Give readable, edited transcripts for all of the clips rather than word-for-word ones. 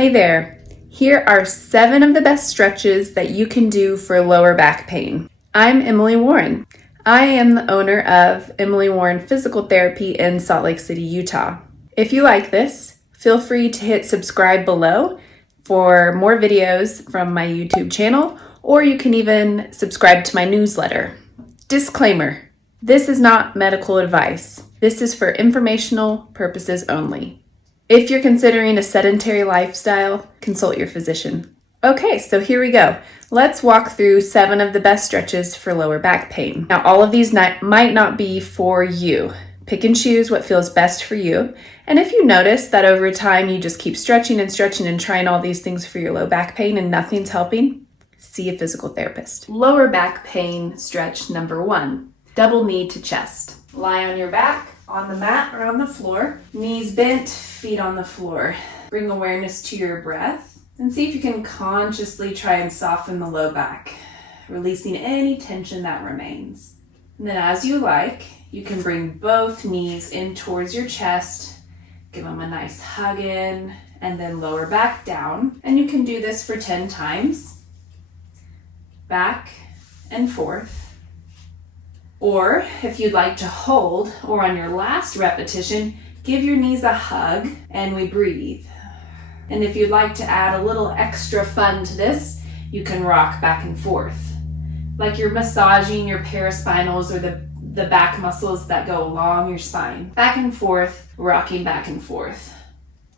Hey there. Here are 7 of the best stretches that you can do for lower back pain. I'm Emily Warren. I am the owner of Emily Warren Physical Therapy in Salt Lake City, Utah. If you like this, feel free to hit subscribe below for more videos from my YouTube channel, or you can even subscribe to my newsletter. Disclaimer: this is not medical advice. This is for informational purposes only. If you're considering a sedentary lifestyle, consult your physician. Okay, so here we go. Let's walk through 7 of the best stretches for lower back pain. Now, all of these might not be for you. Pick and choose what feels best for you. And if you notice that over time you just keep stretching and trying all these things for your low back pain and nothing's helping, see a physical therapist. Lower back pain stretch number 1, double knee to chest. Lie on your back, on the mat or on the floor, knees bent, feet on the floor. Bring awareness to your breath and see if you can consciously try and soften the low back, releasing any tension that remains. And then as you like, you can bring both knees in towards your chest, give them a nice hug in, and then lower back down. And you can do this for 10 times, back and forth. Or if you'd like to hold, or on your last repetition, give your knees a hug and we breathe. And if you'd like to add a little extra fun to this, you can rock back and forth. Like you're massaging your paraspinals or the back muscles that go along your spine. Back and forth, rocking back and forth.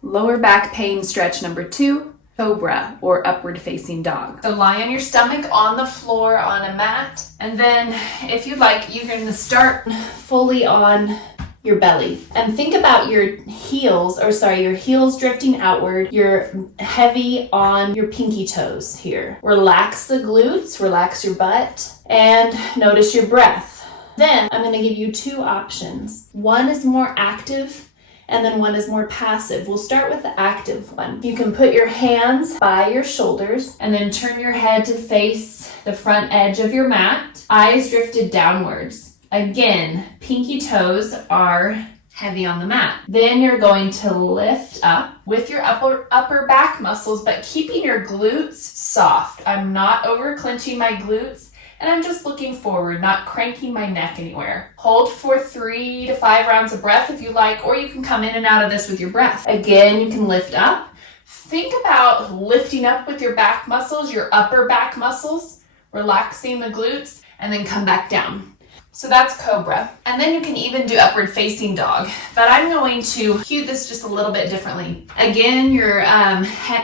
Lower back pain stretch number 2. Cobra, or upward facing dog. So lie on your stomach on the floor on a mat, and then if you'd like, you're going to start fully on your belly. And think about your heels drifting outward. You're heavy on your pinky toes here. Relax the glutes, relax your butt, and notice your breath. Then I'm going to give you 2 options. One is more active, and then one is more passive. We'll start with the active one. You can put your hands by your shoulders and then turn your head to face the front edge of your mat, eyes drifted downwards. Again, pinky toes are heavy on the mat. Then you're going to lift up with your upper back muscles, but keeping your glutes soft. I'm not over clenching my glutes, and I'm just looking forward, not cranking my neck anywhere. Hold for 3 to 5 rounds of breath if you like, or you can come in and out of this with your breath. Again, you can lift up. Think about lifting up with your back muscles, your upper back muscles, relaxing the glutes, and then come back down. So that's Cobra. And then you can even do upward facing dog, but I'm going to cue this just a little bit differently. Again, your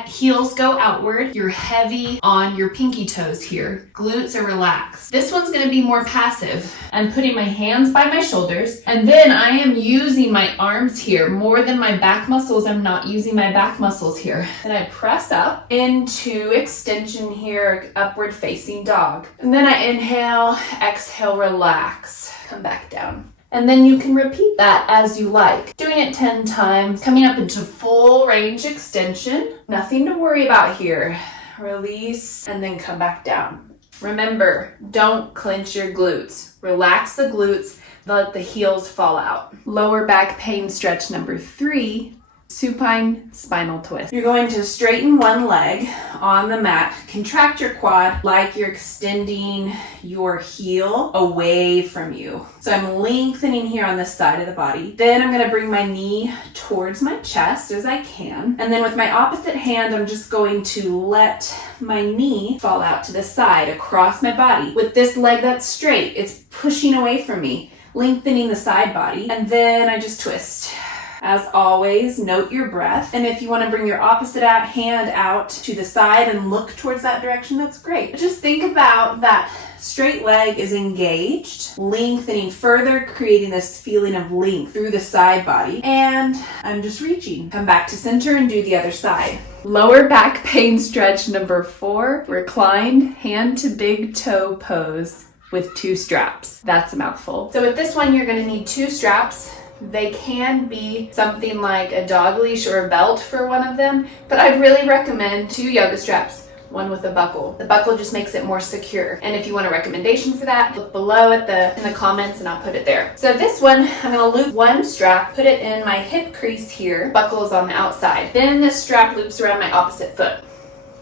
heels go outward. You're heavy on your pinky toes here. Glutes are relaxed. This one's going to be more passive. I'm putting my hands by my shoulders, and then I am using my arms here more than my back muscles. I'm not using my back muscles here. And I press up into extension here, upward facing dog. And then I inhale, exhale, relax. Come back down. And then you can repeat that as you like. Doing it 10 times, coming up into full range extension. Nothing to worry about here. Release and then come back down. Remember, don't clench your glutes. Relax the glutes, let the heels fall out. Lower back pain stretch number 3. Supine spinal twist. You're going to straighten one leg on the mat, contract your quad like you're extending your heel away from you. So I'm lengthening here on this side of the body. Then I'm going to bring my knee towards my chest as I can. And then with my opposite hand, I'm just going to let my knee fall out to the side across my body. With this leg that's straight, it's pushing away from me, lengthening the side body. And then I just twist. As always, note your breath. And if you want to bring your opposite hand out to the side and look towards that direction, that's great. But just think about that straight leg is engaged, lengthening further, creating this feeling of length through the side body. And I'm just reaching. Come back to center and do the other side. Lower back pain stretch number 4, reclined hand to big toe pose with 2 straps. That's a mouthful. So with this one, you're going to need 2 straps. They can be something like a dog leash or a belt for one of them, but I'd really recommend 2 yoga straps one with a buckle. The buckle just makes it more secure. And if you want a recommendation for that, look below in the comments and I'll put it there. So this one, I'm gonna loop one strap, put it in my hip crease here. Buckle is on the outside. Then this strap loops around my opposite foot.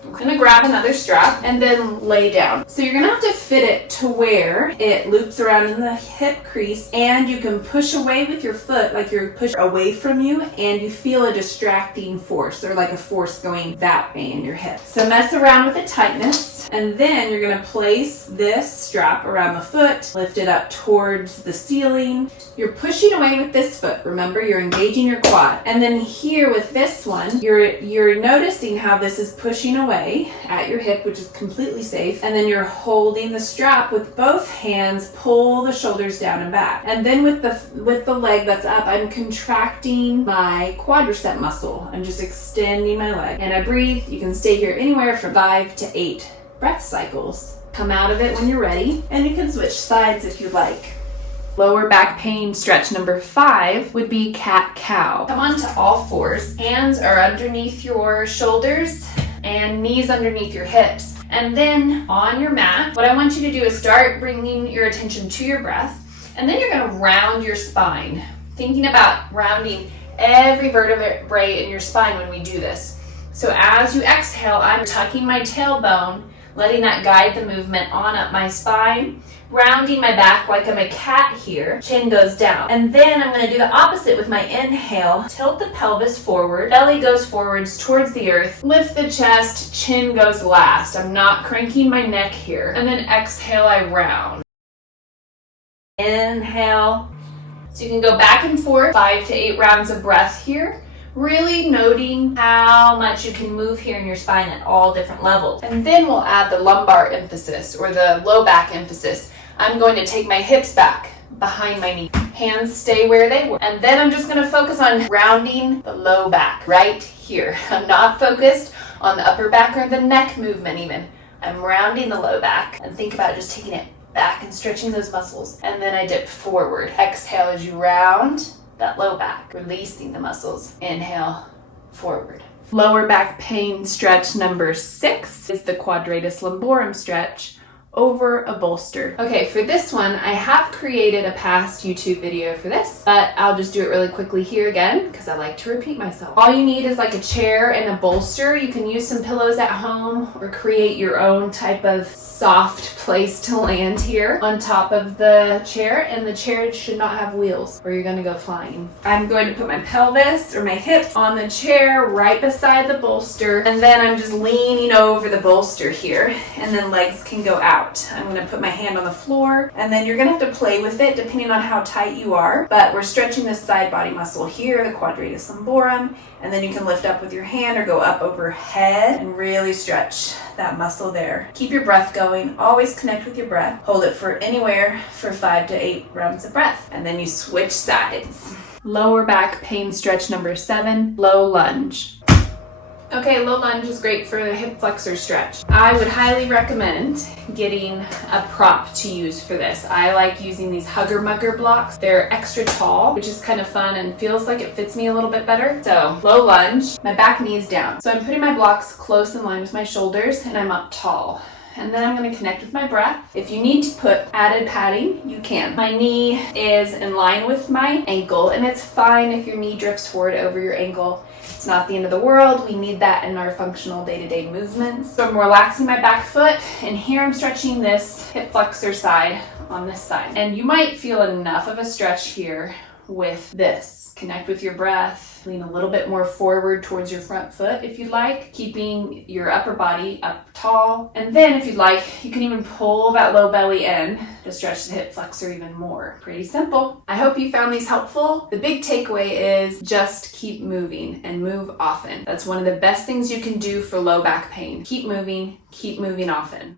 I'm gonna grab another strap and then lay down. So you're gonna have to fit it to where it loops around in the hip crease and you can push away with your foot like you're pushed away from you and you feel a distracting force or like a force going that way in your hip. So mess around with the tightness and then you're gonna place this strap around the foot, lift it up towards the ceiling. You're pushing away with this foot. Remember, you're engaging your quad. And then here with this one, you're noticing how this is pushing away at your hip, which is completely safe, and then you're holding the strap with both hands, pull the shoulders down and back. And then with the leg that's up, I'm contracting my quadricep muscle. I'm just extending my leg. And I breathe. You can stay here anywhere from 5 to 8 breath cycles. Come out of it when you're ready, and you can switch sides if you like. Lower back pain stretch number 5 would be cat-cow. Come onto all fours. Hands are underneath your shoulders and knees underneath your hips. And then on your mat, what I want you to do is start bringing your attention to your breath. And then you're gonna round your spine. Thinking about rounding every vertebrae in your spine when we do this. So as you exhale, I'm tucking my tailbone, letting that guide the movement on up my spine, rounding my back like I'm a cat here, chin goes down. And then I'm gonna do the opposite with my inhale, tilt the pelvis forward, belly goes forwards towards the earth, lift the chest, chin goes last. I'm not cranking my neck here. And then exhale, I round. Inhale. So you can go back and forth, 5 to 8 rounds of breath here. Really noting how much you can move here in your spine at all different levels. And then we'll add the lumbar emphasis or the low back emphasis. I'm going to take my hips back behind my knee. Hands stay where they were. And then I'm just going to focus on rounding the low back right here. I'm not focused on the upper back or the neck movement even. I'm rounding the low back and think about just taking it back and stretching those muscles. And then I dip forward. Exhale as you round that low back, releasing the muscles. Inhale, forward. Lower back pain stretch number 6 is the Quadratus Lumborum stretch over a bolster. Okay, for this one, I have created a past YouTube video for this, but I'll just do it really quickly here again because I like to repeat myself. All you need is like a chair and a bolster. You can use some pillows at home or create your own type of soft place to land here on top of the chair, and the chair should not have wheels or you're gonna go flying. I'm going to put my pelvis or my hips on the chair right beside the bolster, and then I'm just leaning over the bolster here, and then legs can go out. I'm going to put my hand on the floor, and then you're going to have to play with it depending on how tight you are, but we're stretching this side body muscle here, the Quadratus Lumborum, and then you can lift up with your hand or go up overhead and really stretch that muscle there. Keep your breath going. Always connect with your breath. Hold it for anywhere for 5 to 8 rounds of breath, and then you switch sides. Lower back pain stretch number 7, low lunge. Okay, low lunge is great for the hip flexor stretch. I would highly recommend getting a prop to use for this. I like using these hugger mugger blocks. They're extra tall, which is kind of fun and feels like it fits me a little bit better. So low lunge, my back knee is down. So I'm putting my blocks close in line with my shoulders and I'm up tall. And then I'm going to connect with my breath. If you need to put added padding, you can. My knee is in line with my ankle, and it's fine if your knee drifts forward over your ankle. It's not the end of the world. We need that in our functional day-to-day movements. So I'm relaxing my back foot, and here I'm stretching this hip flexor side on this side. And you might feel enough of a stretch here with this. Connect with your breath. Lean a little bit more forward towards your front foot if you'd like, keeping your upper body up tall. And then if you'd like, you can even pull that low belly in to stretch the hip flexor even more. Pretty simple. I hope you found these helpful. The big takeaway is just keep moving and move often. That's one of the best things you can do for low back pain. Keep moving often.